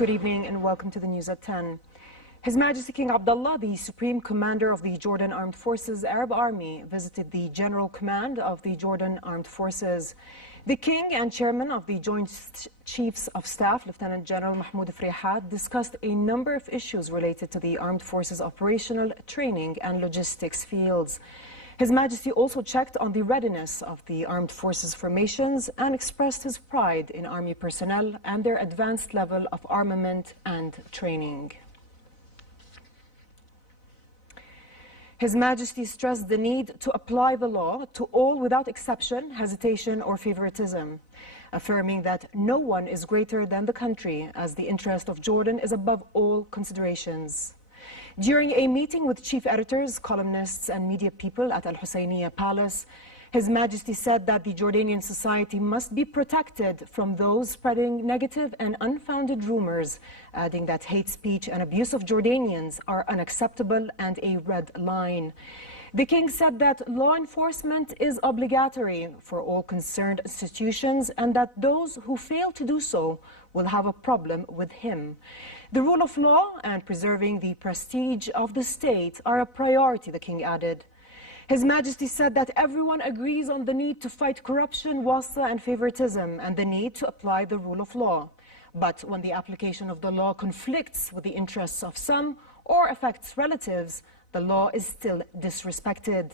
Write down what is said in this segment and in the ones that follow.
Good evening and welcome to the news at 10. His Majesty King Abdullah, the Supreme Commander of the Jordan Armed Forces Arab Army, visited the General Command of the Jordan Armed Forces. The King and Chairman of the Joint Chiefs of Staff, Lieutenant General Mahmoud Frihat, discussed a number of issues related to the Armed Forces operational, training and logistics fields. His Majesty also checked on the readiness of the armed forces formations and expressed his pride in Army personnel and their advanced level of armament and training. His Majesty stressed the need to apply the law to all without exception, hesitation or favoritism, affirming that no one is greater than the country as the interest of Jordan is above all considerations. During a meeting with chief editors, columnists and media people at Al Husseiniya Palace, His Majesty said that the Jordanian society must be protected from those spreading negative and unfounded rumors, adding that hate speech and abuse of Jordanians are unacceptable and a red line. The King said that law enforcement is obligatory for all concerned institutions and that those who fail to do so will have a problem with him. The rule of law and preserving the prestige of the state are a priority, the King added. His Majesty said that everyone agrees on the need to fight corruption, wasta and favoritism and the need to apply the rule of law. But when the application of the law conflicts with the interests of some or affects relatives, the law is still disrespected.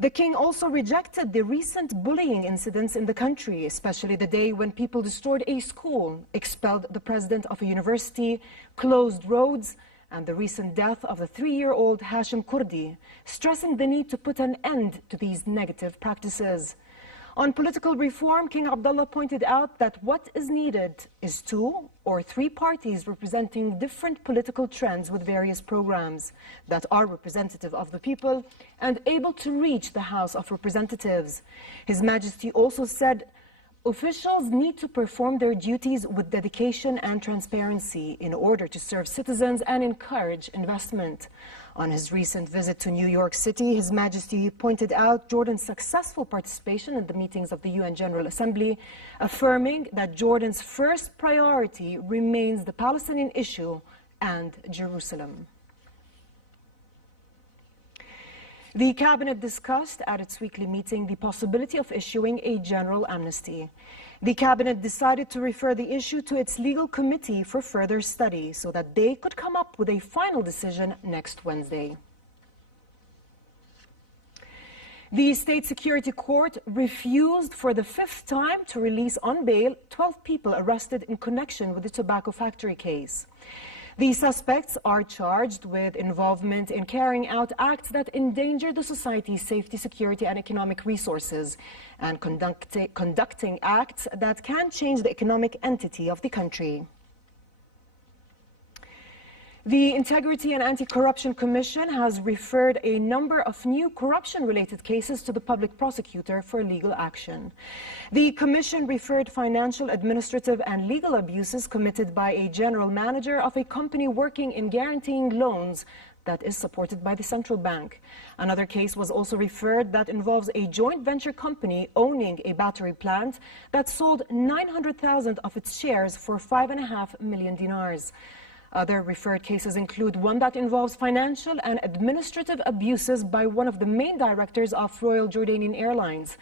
The King also rejected the recent bullying incidents in the country, especially the day when people destroyed a school, expelled the president of a university, closed roads, and the recent death of the 3-year-old Hashim Kurdi, stressing the need to put an end to these negative practices. On political reform, King Abdullah pointed out that what is needed is 2 or 3 parties representing different political trends with various programs that are representative of the people and able to reach the House of Representatives. His Majesty also said officials need to perform their duties with dedication and transparency in order to serve citizens and encourage investment. On his recent visit to New York City, His Majesty pointed out Jordan's successful participation in the meetings of the UN General Assembly, affirming that Jordan's first priority remains the Palestinian issue and Jerusalem. The Cabinet discussed at its weekly meeting the possibility of issuing a general amnesty. The Cabinet decided to refer the issue to its legal committee for further study so that they could come up with a final decision next Wednesday. The State Security Court refused for the 5th time to release on bail 12 people arrested in connection with the tobacco factory case. The suspects are charged with involvement in carrying out acts that endanger the society's safety, security and economic resources and conducting acts that can change the economic entity of the country. The Integrity and Anti-Corruption Commission has referred a number of new corruption-related cases to the public prosecutor for legal action. The Commission referred financial, administrative and legal abuses committed by a general manager of a company working in guaranteeing loans that is supported by the central bank. Another case was also referred that involves a joint venture company owning a battery plant that sold 900,000 of its shares for 5.5 million dinars. Other referred cases include one that involves financial and administrative abuses by one of the main directors of Royal Jordanian Airlines,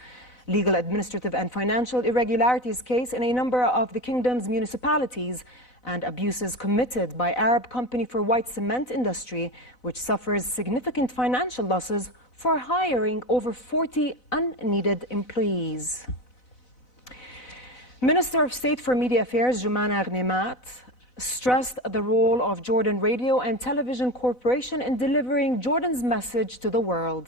legal, administrative and financial irregularities case in a number of the kingdom's municipalities, and abuses committed by Arab Company for White Cement Industry, which suffers significant financial losses for hiring over 40 unneeded employees. Minister of State for Media Affairs, Jumana Ghnimat, stressed the role of Jordan Radio and Television Corporation in delivering Jordan's message to the world.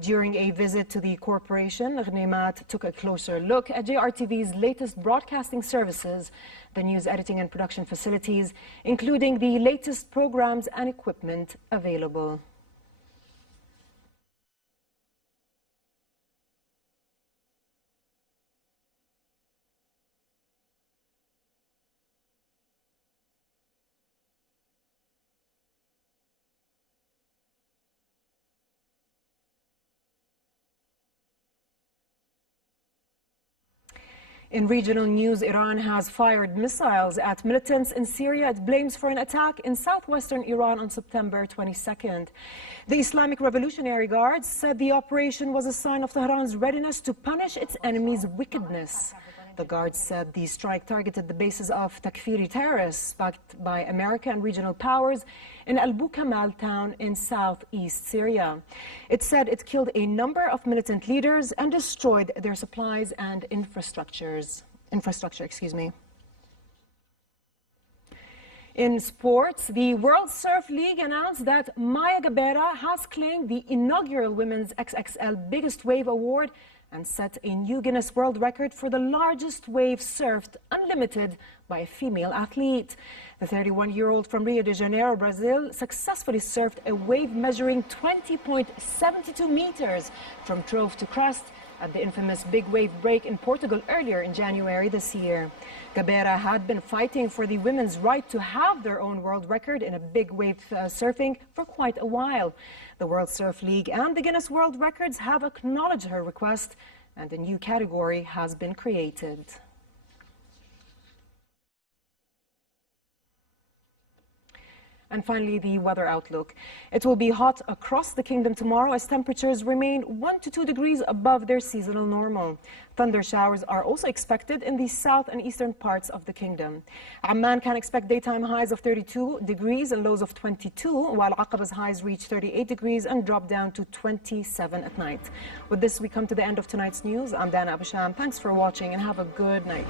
During a visit to the corporation, Ghnimat took a closer look at JRTV's latest broadcasting services, the news editing and production facilities, including the latest programs and equipment available. In regional news, Iran has fired missiles at militants in Syria it blames for an attack in southwestern Iran on September 22nd. The Islamic Revolutionary Guards said the operation was a sign of Tehran's readiness to punish its enemies' wickedness. The Guards said the strike targeted the bases of Takfiri terrorists backed by America and regional powers in Al-Bu Kamal town in southeast Syria. It said it killed a number of militant leaders and destroyed their supplies and infrastructure. In sports, the World Surf League announced that Maya Gabera has claimed the inaugural Women's XXL Biggest Wave Award and set a new Guinness World Record for the largest wave surfed unlimited by a female athlete. The 31-year-old from Rio de Janeiro, Brazil, successfully surfed a wave measuring 20.72 meters from trough to crest at the infamous big wave break in Portugal earlier in January this year. Gabera had been fighting for the women's right to have their own world record in a big wave surfing for quite a while. The World Surf League and the Guinness World Records have acknowledged her request, and a new category has been created. And finally, the weather outlook. It will be hot across the kingdom tomorrow as temperatures remain 1 to 2 degrees above their seasonal normal. Thunder showers are also expected in the south and eastern parts of the kingdom. Amman can expect daytime highs of 32 degrees and lows of 22, while Aqaba's highs reach 38 degrees and drop down to 27 at night. With this, we come to the end of tonight's news. I'm Dana Abusham. Thanks for watching and have a good night.